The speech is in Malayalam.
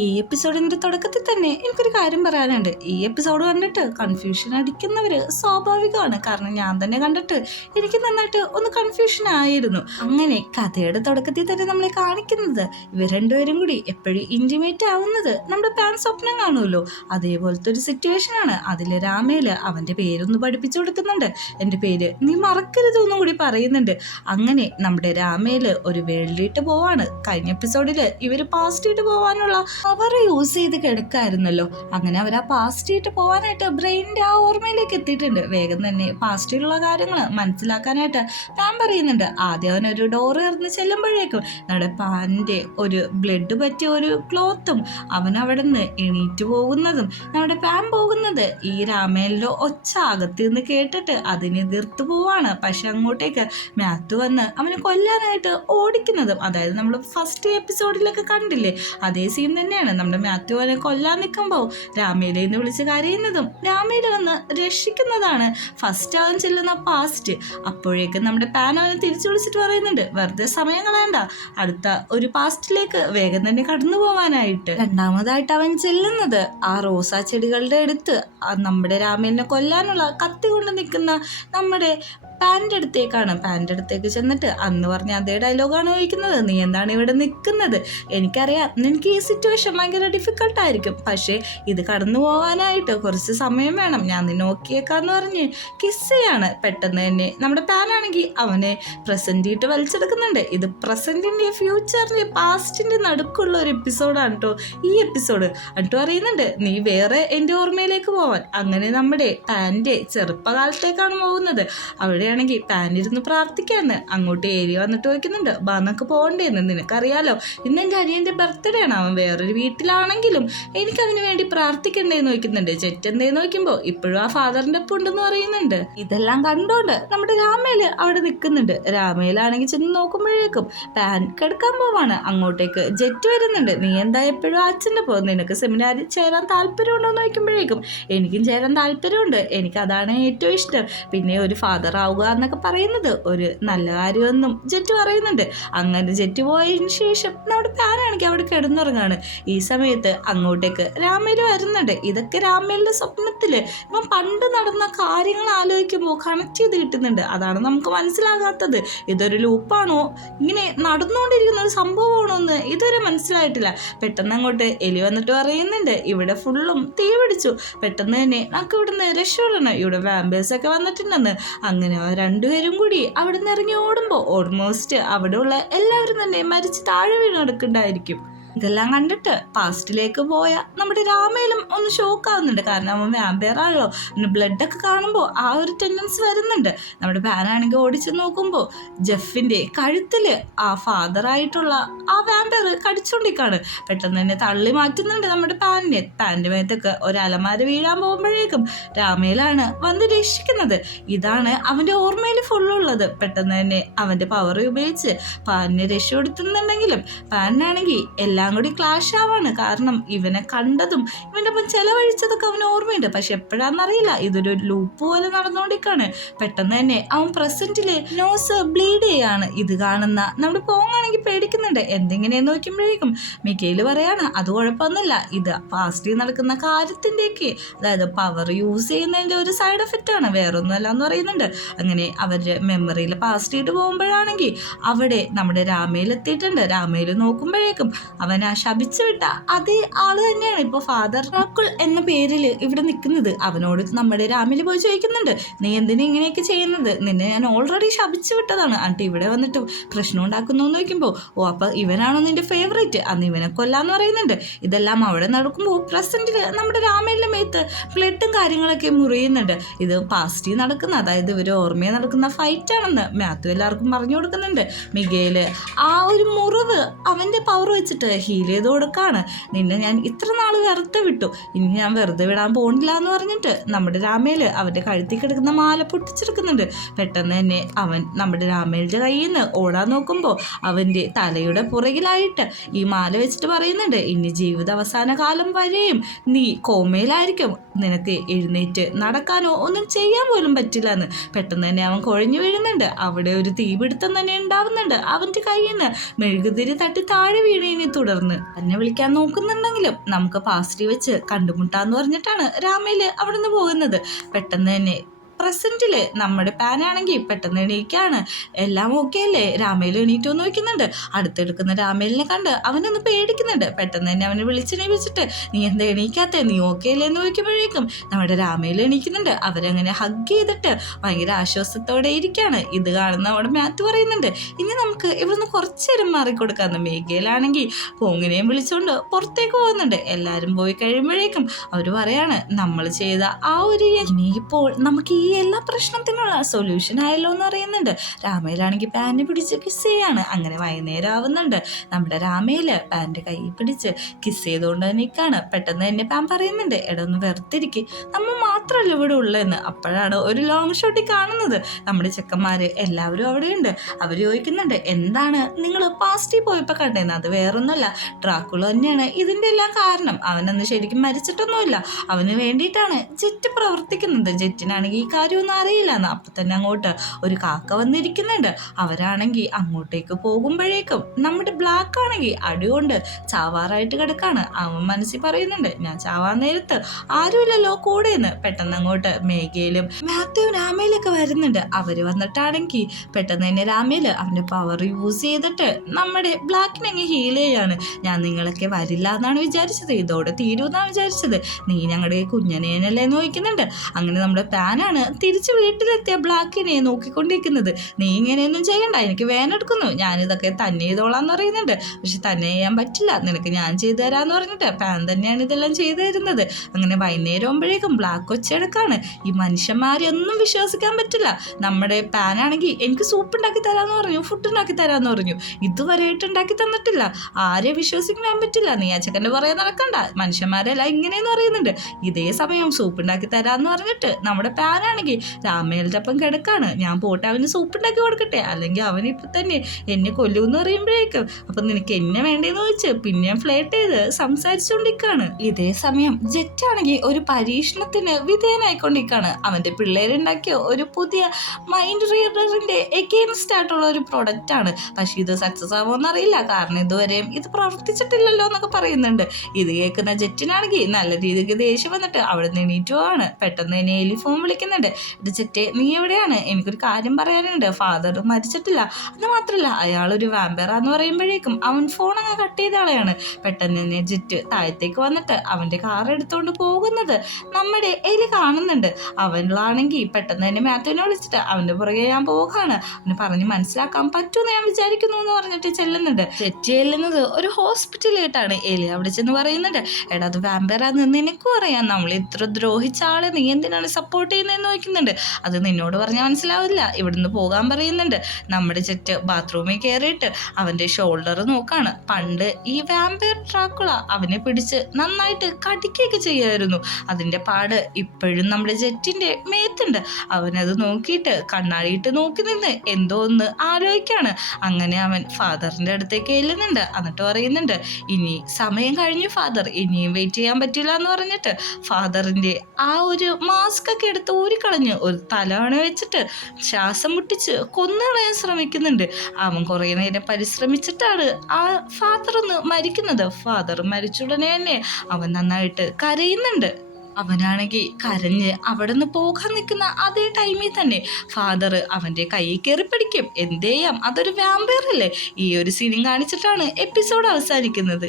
ഈ എപ്പിസോഡിന്റെ തുടക്കത്തിൽ തന്നെ എനിക്കൊരു കാര്യം പറയാനുണ്ട്. ഈ എപ്പിസോഡ് കണ്ടിട്ട് കൺഫ്യൂഷൻ അടിക്കുന്നവര് സ്വാഭാവികമാണ്. കാരണം ഞാൻ തന്നെ കണ്ടിട്ട് എനിക്ക് നന്നായിട്ട് ഒന്ന് കൺഫ്യൂഷൻ ആയിരുന്നു. അങ്ങനെ കഥയുടെ തുടക്കത്തിൽ തന്നെ നമ്മളെ കാണിക്കുന്നത് ഇവർ രണ്ടുപേരും കൂടി എപ്പോഴും ഇന്റിമേറ്റ് ആവുന്നത് നമ്മുടെ പാൻ സ്വപ്നം കാണുമല്ലോ, അതേപോലത്തെ ഒരു സിറ്റുവേഷൻ ആണ്. അതില് രാമേല് അവന്റെ പേരൊന്ന് പഠിപ്പിച്ചു കൊടുക്കുന്നുണ്ട്. എന്റെ പേര് നീ മറക്കരുതെന്നും കൂടി പറയുന്നുണ്ട്. അങ്ങനെ നമ്മുടെ രാമേല് ഒരു വേൾഡിട്ട് പോവാണ്. കഴിഞ്ഞ എപ്പിസോഡില് ഇവര് പാസ്റ്റിട്ട് പോവാനുള്ള അവർ യൂസ് ചെയ്ത് കിടക്കായിരുന്നല്ലോ. അങ്ങനെ അവർ ആ പാസ്റ്റിട്ട് പോവാനായിട്ട് ബ്രെയിനിന്റെ ആ ഓർമ്മയിലേക്ക് എത്തിയിട്ടുണ്ട്. വേഗം തന്നെ പാസ്റ്റിലുള്ള കാര്യങ്ങൾ മനസ്സിലാക്കാനായിട്ട് പാൻ പറയുന്നുണ്ട്. ആദ്യം അവനൊരു ഡോറ് കയറുന്ന ചെല്ലുമ്പോഴേക്കും നമ്മുടെ പാനിന്റെ ഒരു ബ്ലഡ് പറ്റിയ ഒരു ക്ലോത്തും അവൻ അവിടെ നിന്ന് എണീറ്റ് പോകുന്നതും നമ്മുടെ പാൻ പോകുന്നത് ഈ രാമേലിന്റെ ഒച്ച അകത്ത് നിന്ന് കേട്ടിട്ട് അതിനെ എതിർത്ത് പോവാണ്. പക്ഷെ അങ്ങോട്ടേക്ക് മാത്യു വന്ന് അവനെ കൊല്ലാനായിട്ട് ഓടിക്കുന്നതും, അതായത് നമ്മൾ ഫസ്റ്റ് എപ്പിസോഡിലൊക്കെ കണ്ടില്ലേ, അതേ സീൻ തന്നെയാണ്. നമ്മുടെ മാത്യു അവനെ കൊല്ലാൻ നിൽക്കുമ്പോൾ രാമേലെന്ന് വിളിച്ച് കരയുന്നതും രാമേല വന്ന് രക്ഷിക്കുന്നതാണ് ഫസ്റ്റ് അവൻ ചെല്ലുന്ന പാസ്റ്റ്. അപ്പോഴേക്കും നമ്മുടെ പാൻ അവനെ തിരിച്ചു വിളിച്ചിട്ട് പറയുന്നുണ്ട്, വെറുതെ സമയം കളയണ്ട, അടുത്ത ഒരു പാസ്റ്റിലേക്ക് വേഗം തന്നെ കടന്നു പോവാനായിട്ട്. രണ്ടാമതായിട്ട് അവൻ ചെല്ലുന്നത് ആ റോസാ ചെടികളുടെ അടുത്ത് നമ്മുടെ രാമേലിനെ കൊല്ലാനുള്ള കത്തി കൊണ്ട് നിൽക്കുന്ന നമ്മുടെ പാൻ്റെ അടുത്തേക്കാണ്. പാൻ്റെ അടുത്തേക്ക് ചെന്നിട്ട് അന്ന് പറഞ്ഞ അതേ ഡയലോഗാണ് ചോദിക്കുന്നത്, നീ എന്താണ് ഇവിടെ നിൽക്കുന്നത്? എനിക്കറിയാം നിനക്ക് ഈ സിറ്റുവേഷൻ ഭയങ്കര ഡിഫിക്കൽട്ടായിരിക്കും, പക്ഷേ ഇത് കടന്നു പോകാനായിട്ട് കുറച്ച് സമയം വേണം, ഞാൻ നിന്നെ നോക്കിയേക്കാന്ന് പറഞ്ഞ് കിസ് ചെയ്യാണ്. പെട്ടെന്ന് തന്നെ നമ്മുടെ പാനാണെങ്കിൽ അവനെ പ്രസൻറ്റിട്ട് വലിച്ചെടുക്കുന്നുണ്ട്. ഇത് പ്രസൻറ്റിൻ്റെ ഫ്യൂച്ചറിൻ്റെ പാസ്റ്റിൻ്റെ നടുക്കുള്ള ഒരു എപ്പിസോഡാണ് കേട്ടോ ഈ എപ്പിസോഡ്. എന്നിട്ട് പറയുന്നുണ്ട്, നീ വേറെ എൻ്റെ ഓർമ്മയിലേക്ക് പോവാൻ. അങ്ങനെ നമ്മുടെ പാൻ്റെ ചെറുപ്പകാലത്തേക്കാണ് പോകുന്നത്. അവിടെ ആണെങ്കിൽ പാനിരുന്ന് പ്രാർത്ഥിക്കാന്ന്. അങ്ങോട്ട് ഏരിയ വന്നിട്ട് ചോദിക്കുന്നുണ്ട്, ബാന്നൊക്കെ പോകണ്ടേന്ന്, നിനക്കറിയാലോ ഇന്ന് എൻ്റെ അനിയൻ്റെ ബർത്ത്ഡേ ആണ്, അവൻ വേറൊരു വീട്ടിലാണെങ്കിലും എനിക്ക് അവന് വേണ്ടി പ്രാർത്ഥിക്കണ്ടേന്ന് ചോദിക്കുന്നുണ്ട്. ചെറ്റെന്തേന്ന് നോക്കുമ്പോൾ ഇപ്പോഴും ആ ഫാദറിൻ്റെ ഒപ്പം ഉണ്ടെന്ന് പറയുന്നുണ്ട്. ഇതെല്ലാം കണ്ടോണ്ട് നമ്മുടെ രാമേല് അവിടെ നിൽക്കുന്നുണ്ട്. രാമേലാണെങ്കിൽ ചെന്ന് നോക്കുമ്പോഴേക്കും പാൻ കിടക്കാൻ പോവാണ്. അങ്ങോട്ടേക്ക് ജെറ്റ് വരുന്നുണ്ട്. നീ എന്താ എപ്പോഴും അച്ഛൻ്റെ പോകും, നിനക്ക് സെമിനാരിൽ ചേരാൻ താല്പര്യമുണ്ടോ എന്ന് ചോദിക്കുമ്പോഴേക്കും എനിക്കും ചേരാൻ താല്പര്യമുണ്ട്, എനിക്ക് അതാണ് ഏറ്റവും ഇഷ്ടം, പിന്നെ ഒരു ഫാദർ ആവുക എന്നൊക്കെ പറയുന്നത് ഒരു നല്ല കാര്യമൊന്നും ജെറ്റ് പറയുന്നുണ്ട്. അങ്ങനെ ജെറ്റ് പോയതിന് ശേഷം നമ്മുടെ പാനാണെങ്കിൽ അവിടെ കിടന്നുറങ്ങാണ്. ഈ സമയത്ത് അങ്ങോട്ടേക്ക് രാമേല് വരുന്നുണ്ട്. ഇതൊക്കെ രാമേലിന്റെ സ്വപ്നത്തില് ഇപ്പം പണ്ട് നടന്ന കാര്യങ്ങൾ ആലോചിക്കുമ്പോൾ കണക്ട് ചെയ്ത് കിട്ടുന്നുണ്ട്. അതാണ് നമുക്ക് മനസ്സിലാകാത്തത്. ഇതൊരു ലൂപ്പാണോ, ഇങ്ങനെ നടന്നുകൊണ്ടിരിക്കുന്ന ഒരു സംഭവമാണോ എന്ന് ഇതുവരെ മനസ്സിലായിട്ടില്ല. പെട്ടെന്ന് അങ്ങോട്ട് എലി വന്നിട്ട് പറയുന്നുണ്ട്, ഇവിടെ ഫുള്ളും തീ പിടിച്ചു, പെട്ടെന്ന് തന്നെ നമുക്ക് ഇവിടുന്ന് രക്ഷപ്പെടണം, ഇവിടെ വാമ്പേഴ്സ് ഒക്കെ വന്നിട്ടുണ്ടെന്ന്. അങ്ങനെ രണ്ടുപേരും കൂടി അവിടെ നിന്ന് ഇറങ്ങി ഓടുമ്പോൾ ഓൾമോസ്റ്റ് അവിടെയുള്ള എല്ലാവരും തന്നെ മരിച്ച് താഴെ വീണ് കിടക്കുന്നുണ്ടായിരിക്കും. ഇതെല്ലാം കണ്ടിട്ട് പാസ്റ്റിലേക്ക് പോയ നമ്മുടെ രാമേലും ഒന്ന് ഷോക്ക് ആവുന്നുണ്ട്. കാരണം അവൻ വാമ്പയർ ആണല്ലോ, പിന്നെ ബ്ലഡൊക്കെ കാണുമ്പോൾ ആ ഒരു ടെൻഡൻസി വരുന്നുണ്ട്. നമ്മുടെ പാനാണെങ്കിൽ ഓടിച്ച് നോക്കുമ്പോൾ ജെഫിൻ്റെ കഴുത്തില് ആ ഫാദറായിട്ടുള്ള ആ വാമ്പയർ കടിച്ചുകൊണ്ടിരിക്കുകയാണ്. പെട്ടെന്ന് തന്നെ തള്ളി മാറ്റുന്നുണ്ട് നമ്മുടെ പാനിനെ. പാൻ്റെ മേത്തൊക്കെ ഒരു അലമാര വീഴാൻ പോകുമ്പോഴേക്കും രാമേലാണ് വന്ന് രക്ഷിക്കുന്നത്. ഇതാണ് അവൻ്റെ ഓർമ്മയിൽ ഫുള്ളുള്ളത്. പെട്ടെന്ന് തന്നെ അവൻ്റെ പവർ ഉപയോഗിച്ച് പാനിനെ രക്ഷപ്പെടുത്തുന്നുണ്ടെങ്കിലും പാനിനാണെങ്കിൽ എല്ലാം കൂടി ക്ലാഷ് ആവാണ്. കാരണം ഇവനെ കണ്ടതും ഇവൻ്റെ ഒപ്പം ചെലവഴിച്ചതൊക്കെ അവന് ഓർമ്മയുണ്ട്, പക്ഷെ എപ്പോഴാണെന്നറിയില്ല. ഇതൊരു ലൂപ്പ് പോലെ നടന്നുകൊണ്ടിരിക്കുകയാണ്. പെട്ടെന്ന് തന്നെ അവൻ പ്രസന്റില് നോസ് ബ്ലീഡ് ചെയ്യാണ്. ഇത് കാണുന്ന നമ്മുടെ പോങ്ങാണെങ്കിൽ പേടിക്കുന്നുണ്ട്. എന്തെങ്ങനെയെന്ന് നോക്കുമ്പോഴേക്കും മിക്കയില് പറയാണ്, അത് കുഴപ്പമൊന്നുമില്ല, ഇത് പാസ്റ്റിൽ നടക്കുന്ന കാര്യത്തിൻ്റെയൊക്കെ, അതായത് പവർ യൂസ് ചെയ്യുന്നതിൻ്റെ ഒരു സൈഡ് എഫക്റ്റ് ആണ്, വേറൊന്നുമല്ല എന്ന് പറയുന്നുണ്ട്. അങ്ങനെ അവരുടെ മെമ്മറിയിൽ പാസ്റ്റിട്ട് പോകുമ്പോഴാണെങ്കിൽ അവിടെ നമ്മുടെ രാമയിൽ എത്തിയിട്ടുണ്ട്. രാമയിൽ നോക്കുമ്പോഴേക്കും അവൻ ആ ശപിച്ചു വിട്ട അതേ ആള് തന്നെയാണ് ഇപ്പോൾ ഫാദർ റാക്കുൾ എന്ന പേരിൽ ഇവിടെ നിൽക്കുന്നത്. അവനോട് നമ്മുടെ രാമേല് പോയി ചോദിക്കുന്നുണ്ട്, നീ എന്തിനാ ഇങ്ങനെയൊക്കെ ചെയ്യുന്നത്, നിന്നെ ഞാൻ ഓൾറെഡി ശപിച്ചു വിട്ടതാണ്, എന്നിട്ട് ഇവിടെ വന്നിട്ട് പ്രശ്നം ഉണ്ടാക്കുന്നു എന്ന് ചോദിക്കുമ്പോൾ, ഓ അപ്പോൾ ഇവനാണോ നിന്റെ ഫേവറേറ്റ്, അന്ന് ഇവനെ കൊല്ലാന്ന് പറയുന്നുണ്ട്. ഇതെല്ലാം അവിടെ നടക്കുമ്പോൾ പ്രസന്റിൽ നമ്മുടെ രാമേലിന്റെ മേത്ത് ബ്ലഡും കാര്യങ്ങളൊക്കെ മുറിയുന്നുണ്ട്. ഇത് പാസ്റ്റിൽ നടക്കുന്ന, അതായത് ഇവർ ഓർമ്മയിൽ നടക്കുന്ന ഫൈറ്റ് ആണെന്ന് മാത്യു എല്ലാവർക്കും പറഞ്ഞു കൊടുക്കുന്നുണ്ട്. മിഗേല് ആ ഒരു മുറിവ് അവൻ്റെ പവർ വെച്ചിട്ട് ഹീൽ ചെയ്ത് കൊടുക്കാണ്. നിന്നെ ഞാൻ ഇത്ര നാൾ വെറുതെ വിട്ടു, ഇനി ഞാൻ വെറുതെ വിടാൻ പോണില്ല എന്ന് പറഞ്ഞിട്ട് നമ്മുടെ രാമേല് അവൻ്റെ കഴുത്തിൽ കിടക്കുന്ന മാല പൊട്ടിച്ചെടുക്കുന്നുണ്ട്. പെട്ടെന്ന് തന്നെ അവൻ നമ്മുടെ രാമേലിൻ്റെ കയ്യിൽ നിന്ന് ഓടാൻ നോക്കുമ്പോൾ അവൻ്റെ തലയുടെ പുറകിലായിട്ട് ഈ മാല വെച്ചിട്ട് പറയുന്നുണ്ട്, ഇനി ജീവിത അവസാന കാലം വരെയും നീ കോമയിലായിരിക്കും, നിനക്ക് എഴുന്നേറ്റ് നടക്കാനോ ഒന്നും ചെയ്യാൻ പോലും പറ്റില്ല എന്ന്. പെട്ടെന്ന് തന്നെ അവൻ കുഴഞ്ഞു വീഴുന്നുണ്ട്. അവിടെ ഒരു തീപിടുത്തം തന്നെ ഉണ്ടാവുന്നുണ്ട്. അവൻ്റെ കയ്യിൽ നിന്ന് മെഴുകുതിരി തട്ടി താഴെ വീണതിനെ തുടർന്ന് തുടർന്ന് എന്നെ വിളിക്കാൻ നോക്കുന്നുണ്ടെങ്കിലും നമുക്ക് പാസ്റ്റി വെച്ച് കണ്ടുമുട്ടാന്ന് പറഞ്ഞിട്ടാണ് രാമയില് അവിടുന്ന് പോകുന്നത്. പെട്ടെന്ന് തന്നെ പ്രസന്റില് നമ്മുടെ പാനാണെങ്കിൽ പെട്ടെന്ന് എണീക്കാണ്. എല്ലാം ഓക്കെ അല്ലേ? രാമേൽ എണീറ്റോ എന്ന് നോക്കുന്നുണ്ട്. അടുത്തെടുക്കുന്ന രാമേലിനെ കണ്ട് അവനൊന്ന് പേടിക്കുന്നുണ്ട്. പെട്ടെന്ന് തന്നെ അവനെ വിളിച്ചെണീപ്പിച്ചിട്ട് നീ എന്താ എണീക്കാത്തേ, നീ ഓക്കെ അല്ലേ എന്ന് ചോദിക്കുമ്പോഴേക്കും നമ്മുടെ രാമേൽ എണീക്കുന്നുണ്ട്. അവരങ്ങനെ ഹഗ് ചെയ്തിട്ട് ഭയങ്കര ആശ്വാസത്തോടെ ഇരിക്കുകയാണ്. ഇത് കാണുന്ന നമ്മുടെ മാത്യു പറയുന്നുണ്ട് ഇനി നമുക്ക് ഇവിടുന്ന് കുറച്ചു നേരം മാറിക്കൊടുക്കാന്ന്. മേഘയിലാണെങ്കിൽ പോങ്ങിനെയും വിളിച്ചുകൊണ്ട് പുറത്തേക്ക് പോകുന്നുണ്ട്. എല്ലാവരും പോയി കഴിയുമ്പോഴേക്കും അവർ പറയാണ് നമ്മൾ ചെയ്ത ആ ഒരു ഇനിയിപ്പോൾ നമുക്ക് ഈ എല്ലാ പ്രശ്നത്തിനുള്ള സൊല്യൂഷൻ ആയല്ലോ എന്ന് പറയുന്നുണ്ട്. രാമയിലാണെങ്കിൽ പാനെ പിടിച്ച് കിസ് ചെയ്യാണ്. അങ്ങനെ വൈകുന്നേരം ആവുന്നുണ്ട്. നമ്മുടെ രാമയില് പാൻ്റെ കൈ പിടിച്ച് കിസ് ചെയ്തുകൊണ്ട് നിൽക്കാണ്. പെട്ടെന്ന് തന്നെ പാൻ പറയുന്നുണ്ട് എടാ ഒന്ന് വെറുത്തിരിക്കും, നമ്മൾ മാത്രമല്ല ഇവിടെ ഉള്ളതെന്ന്. അപ്പോഴാണ് ഒരു ലോങ് ഷോട്ടിൽ കാണുന്നത് നമ്മുടെ ചെക്കന്മാര് എല്ലാവരും അവിടെയുണ്ട്. അവർ ചോദിക്കുന്നുണ്ട് എന്താണ് നിങ്ങൾ പാസ്റ്റിൽ പോയപ്പോൾ കണ്ടേന്ന്. അത് വേറൊന്നുമല്ല, ഡ്രാക്കുള തന്നെയാണ് ഇതിൻ്റെ എല്ലാം കാരണം. അവനന്ന് ശരിക്കും മരിച്ചിട്ടൊന്നുമില്ല, അവന് വേണ്ടിയിട്ടാണ് ജെറ്റ് പ്രവർത്തിക്കുന്നത്. ജെറ്റിനാണെങ്കിൽ ഈ കാര്യമൊന്നും അറിയില്ല എന്ന്. അപ്പം തന്നെ അങ്ങോട്ട് ഒരു കാക്ക വന്നിരിക്കുന്നുണ്ട്. അവരാണെങ്കിൽ അങ്ങോട്ടേക്ക് പോകുമ്പോഴേക്കും നമ്മുടെ ബ്ലാക്ക് ആണെങ്കിൽ അടികൊണ്ട് ചാവാറായിട്ട് കിടക്കാണ്. അവൻ മനസ്സിൽ പറയുന്നുണ്ട് ഞാൻ ചാവാൻ നേരത്ത് ആരുമില്ലല്ലോ കൂടെയെന്ന്. പെട്ടെന്ന് അങ്ങോട്ട് മേഘയിലും മാത്യുവും രാമയിലൊക്കെ വരുന്നുണ്ട്. അവര് വന്നിട്ടാണെങ്കിൽ പെട്ടെന്ന് തന്നെ രാമയില് അവന്റെ പവർ യൂസ് ചെയ്തിട്ട് നമ്മുടെ ബ്ലാക്കിനെ അങ്ങ് ഹീൽ ചെയ്യാണ്. ഞാൻ നിങ്ങളൊക്കെ വരില്ല എന്നാണ് വിചാരിച്ചത്, ഇതോടെ തീരുമെന്നാണ് വിചാരിച്ചത്, നീ ഞങ്ങളുടെ കുഞ്ഞനേനല്ലേ എന്ന് ചോദിക്കുന്നുണ്ട്. അങ്ങനെ നമ്മുടെ പാനാണ് തിരിച്ച് വീട്ടിലെത്തിയ ബ്ലാക്കിനെ നോക്കിക്കൊണ്ടിരിക്കുന്നത്. നീ ഇങ്ങനെയൊന്നും ചെയ്യണ്ട, എനിക്ക് വേനെടുക്കുന്നു, ഞാനിതൊക്കെ തന്നെ ചെയ്തോളാന്ന് പറയുന്നുണ്ട്. പക്ഷെ തന്നെ ചെയ്യാൻ പറ്റില്ല, നിനക്ക് ഞാൻ ചെയ്തു തരാമെന്ന് പറഞ്ഞിട്ട് പാൻ തന്നെയാണ് ഇതെല്ലാം ചെയ്തു തരുന്നത്. അങ്ങനെ വൈകുന്നേരം ആകുമ്പോഴേക്കും ബ്ലാക്ക് ഒച്ചയെടുക്കാണ്. ഈ മനുഷ്യന്മാരെ ഒന്നും വിശ്വസിക്കാൻ പറ്റില്ല. നമ്മുടെ പാനാണെങ്കിൽ എനിക്ക് സൂപ്പ് ഉണ്ടാക്കി തരാമെന്ന് പറഞ്ഞു, ഫുഡ് ഉണ്ടാക്കി തരാമെന്ന് പറഞ്ഞു, ഇതുവരെയായിട്ട് ഉണ്ടാക്കി തന്നിട്ടില്ല. ആരെ വിശ്വസിക്കാൻ പറ്റില്ല, നീ ആ ചെക്കൻ്റെ പറയാൻ നടക്കണ്ട, മനുഷ്യന്മാരെല്ലാം ഇങ്ങനെയെന്ന് പറയുന്നുണ്ട്. ഇതേ സമയം സൂപ്പ് ഉണ്ടാക്കി തരാമെന്ന് പറഞ്ഞിട്ട് നമ്മുടെ പാനാണെങ്കിൽ രാമേലിൻ്റെ ഒപ്പം കിടക്കാണ്. ഞാൻ പോട്ടെ അവന് സൂപ്പ് ഉണ്ടാക്കി കൊടുക്കട്ടെ, അല്ലെങ്കിൽ അവനിപ്പോൾ തന്നെ എന്നെ കൊല്ലുമെന്ന് പറയുമ്പോഴേക്കും അപ്പം നിനക്ക് എന്നെ വേണ്ടേന്ന് ചോദിച്ച് പിന്നെയും ഫ്ലേട്ട് ചെയ്ത് സംസാരിച്ചുകൊണ്ടിരിക്കുകയാണ്. ഇതേ സമയം ജെറ്റാണെങ്കിൽ ഒരു പരീക്ഷണത്തിന് വിധേയനായിക്കൊണ്ടിരിക്കുകയാണ്. അവൻ്റെ പിള്ളേരുണ്ടാക്കിയ ഒരു പുതിയ മൈൻഡ് റീഡറിൻ്റെ എഗെയിൻസ്റ്റ് ആയിട്ടുള്ള ഒരു പ്രൊഡക്റ്റ് ആണ്. പക്ഷേ ഇത് സക്സസ് ആവുമെന്ന് അറിയില്ല, കാരണം ഇതുവരെയും ഇത് പ്രവർത്തിച്ചിട്ടില്ലല്ലോ എന്നൊക്കെ പറയുന്നുണ്ട്. ഇത് കേൾക്കുന്ന ജെറ്റിനാണെങ്കിൽ നല്ല രീതിക്ക് ദേഷ്യം വന്നിട്ട് അവിടെ നിന്ന് എണീറ്റുവാണ്. പെട്ടെന്ന് തന്നെ എലിഫോൺ വിളിക്കുന്നുണ്ട്. ഇത് ജെറ്റെ നീ എവിടെയാണ്, എനിക്കൊരു കാര്യം പറയാനുണ്ട്, ഫാദർ മരിച്ചിട്ടില്ല, അത് മാത്രമല്ല അയാളൊരു വാമ്പയറാന്ന് പറയുമ്പോഴേക്കും അവൻ ഫോൺ അങ്ങ് കട്ട് ചെയ്ത ആളെയാണ്. പെട്ടെന്ന് തന്നെ ജെറ്റ് താഴത്തേക്ക് വന്നിട്ട് അവൻ്റെ കാർ എടുത്തുകൊണ്ട് പോകുന്നത് നമ്മുടെ എലി കാണുന്നുണ്ട്. അവനിലാണെങ്കിൽ പെട്ടെന്ന് തന്നെ മാത്യുവിനെ വിളിച്ചിട്ട് അവൻ്റെ പുറകെ ഞാൻ പോകാണ്, അവന് പറഞ്ഞ് മനസ്സിലാക്കാൻ പറ്റുമെന്ന് ഞാൻ വിചാരിക്കുന്നു എന്ന് പറഞ്ഞിട്ട് ചെല്ലുന്നുണ്ട്. ജെറ്റ് ചെല്ലുന്നത് ഒരു ഹോസ്പിറ്റലിലേട്ടാണ്. എലി അവിടെ ചെന്ന് പറയുന്നുണ്ട് എടാ അത് വാമ്പയറാന്ന് നിനക്കും അറിയാം, നമ്മൾ ഇത്ര ദ്രോഹിച്ച ആളെ നീ എന്തിനാണ് സപ്പോർട്ട് ചെയ്യുന്നതെന്ന് ചോദിക്കുന്നുണ്ട്. അത് നിന്നോട് പറഞ്ഞാൽ മനസ്സിലാവില്ല, ഇവിടുന്ന് പോകാൻ പറയുന്നുണ്ട്. നമ്മുടെ ജെറ്റ് ബാത്റൂമിൽ കയറിയിട്ട് അവൻ്റെ ഷോൾഡർ നോക്കാണ്. പണ്ട് ഈ വാമ്പയർ ഡ്രാക്കുള അവനെ പിടിച്ച് നന്നായിട്ട് കടിക്കുകയൊക്കെ ചെയ്യുമായിരുന്നു. അതിൻ്റെ പാട് ഇപ്പോഴും നമ്മുടെ ജെറ്റിൻ്റെ മേത്തുണ്ട്. അവനത് നോക്കിയിട്ട് കണ്ണാടിയിട്ട് നോക്കി നിന്ന് എന്തോ ഒന്ന് ആലോചിക്കാണ്. അങ്ങനെ അവൻ ഫാദറിൻ്റെ അടുത്തേക്ക് ചെല്ലുന്നുണ്ട്. എന്നിട്ട് പറയുന്നുണ്ട് ഇനി സമയം കഴിഞ്ഞു ഫാദർ, ഇനിയും വെയിറ്റ് ചെയ്യാൻ പറ്റില്ല എന്ന് പറഞ്ഞിട്ട് ഫാദറിൻ്റെ ആ ഒരു മാസ്ക് ഒക്കെ എടുത്ത് ഊരിക്കളഞ്ഞ് ഒരു തലവണ വെച്ചിട്ട് ശ്വാസം മുട്ടിച്ച് കൊന്നുകളയാൻ ശ്രമിക്കുന്നുണ്ട്. അവൻ കുറേ നേരം പരിശ്രമിച്ചിട്ടാണ് ആ ഫാദർ ഒന്ന് മരിക്കുന്നത്. ഫാദർ മരിച്ചുടനെ തന്നെ അവൻ നന്നായിട്ട് കരയുന്നുണ്ട്. അവനാണെങ്കിൽ കരഞ്ഞ് അവിടെ നിന്ന് പോകാൻ നിൽക്കുന്ന അതേ ടൈമിൽ തന്നെ ഫാദർ അവൻ്റെ കയ്യിൽ കയറി പിടിക്കും. എന്ത് ചെയ്യാം, അതൊരു വാമ്പയർ അല്ലേ. ഈ ഒരു സീനും കാണിച്ചിട്ടാണ് എപ്പിസോഡ് അവസാനിക്കുന്നത്.